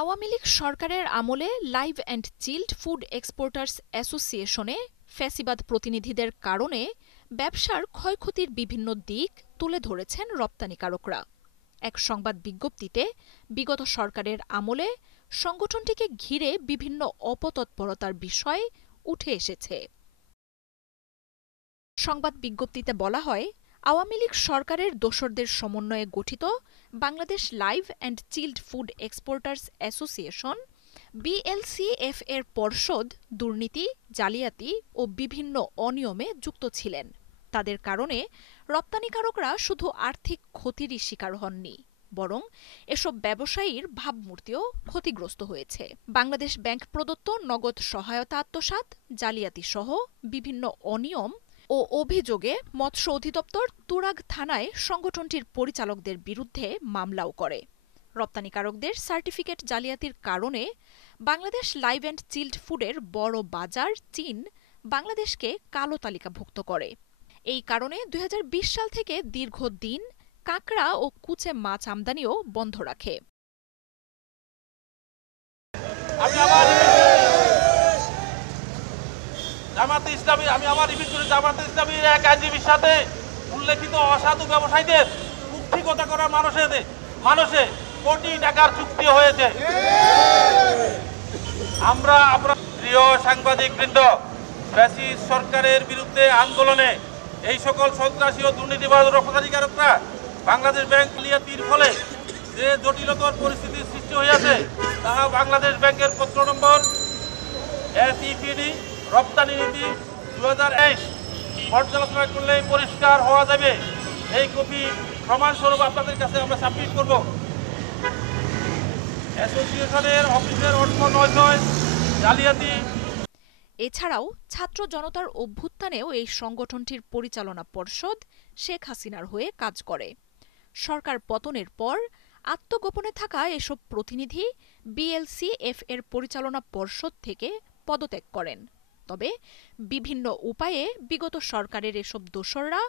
আওয়ামী লীগ সরকারের আমলে live and chilled food exporters অ্যাসোসিয়েশনে ফ্যাসিবাদ প্রতিনিধিদের কারণে ব্যবসার ক্ষয়ক্ষতির বিভিন্ন দিক তুলে ধরেছেন রপ্তানিকারকরা। এক সংবাদ বিজ্ঞপ্তিতে বিগত সরকারের আমলে সংগঠনটিকে ঘিরে বিভিন্ন অপতৎপরতার বিষয় উঠে এসেছে। সংবাদ বিজ্ঞপ্তিতে বলা হয়, আওয়ামী লীগ সরকারের দোসরদের সমন্বয়ে গঠিত Bangladesh live and chilled food exporters association BLCF এর পর্ষদ দুর্নীতি, জালিয়াতি ও বিভিন্ন অনিয়মে যুক্ত ছিলেন। তাদের কারণে রপ্তানিকারকরা শুধু আর্থিক ক্ষতিরই শিকার হননি, বরং এসব ব্যবসায়ীর ভাবমূর্তিও ক্ষতিগ্রস্ত হয়েছে। বাংলাদেশ ব্যাংক প্রদত্ত নগদ সহায়তা আত্মসাৎ, জালিয়াতি সহ বিভিন্ন অনিয়ম ও অভিযোগে মৎস্য অধিদপ্তর তুরাগ থানায় সংগঠনটির পরিচালকদের বিরুদ্ধে মামলাও করে। রপ্তানিকারকদের সার্টিফিকেট জালিয়াতির কারণে বাংলাদেশ লাইভ অ্যান্ড চিল্ড ফুডের বড় বাজার চীন বাংলাদেশকে কালো তালিকাভুক্ত করে। এই কারণে ২০২০ সাল থেকে দীর্ঘদিন কাঁকড়া ও কুচে মাছ আমদানিও বন্ধ রাখে। আমি আমার রিপিট করি, জামাতে ইসলামীর এক আইনজীবীর সাথে উল্লেখিত অসাধু ব্যবসায়ীদের কুক্ষিগত করার মানুষে কোটি টাকার চুক্তি হয়েছে। আমরা প্রিয় সাংবাদিক বৃন্দ, ফ্যাসিস্ট সরকারের বিরুদ্ধে আন্দোলনে এই সকল সন্ত্রাসী ও দুর্নীতিবাজ রপ্তানিকারকরা বাংলাদেশ ব্যাংক জালিয়াতির ফলে যে জটিলতর পরিস্থিতির সৃষ্টি হয়েছে, তাহা বাংলাদেশ ব্যাংকের পত্র নম্বর SEPD রপ্তানি নীতি 2023 পর্যালোচনা করলে পরিষ্কার হওয়া যাবে। এই কপি প্রমাণস্বরূপ আপনাদের কাছে আমরা সাবমিট করব। অ্যাসোসিয়েশনের অফিসের অর্থ 900 জালিয়াতি। এছাড়াও ছাত্র জনতার অভ্যুত্থানেও এই সংগঠনটির পরিচালনা পর্ষদ শেখ হাসিনার হয়ে কাজ করে। সরকার পতনের পর আত্মগোপনে থাকা এসব প্রতিনিধি বিএলসিএফ এর পরিচালনা পর্ষদ থেকে পদত্যাগ করেন। তবে বিভিন্ন উপায়ে বিগত সরকারের এসব দোসররা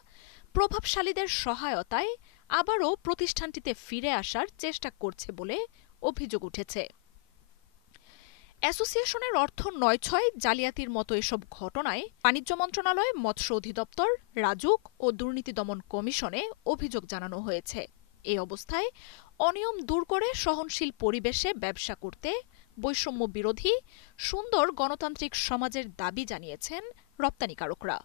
প্রভাবশালীদের সহায়তায় আবারও প্রতিষ্ঠানটিতে ফিরে আসার চেষ্টা করছে বলে অভিযোগ উঠেছে। অ্যাসোসিয়েশনের অর্থ ৯/৬ জালিয়াতির মতো এসব ঘটনায় বাণিজ্য মন্ত্রণালয়, মৎস্য অধিদপ্তর, রাজুক ও দুর্নীতি দমন কমিশনে অভিযোগ জানানো হয়েছে। এই অবস্থায় অনিয়ম দূর করে সহনশীল পরিবেশে ব্যবসা করতে বৈষম্য বিরোধী সুন্দর গণতান্ত্রিক সমাজের দাবি জানিয়েছেন রপ্তানিকারকরা।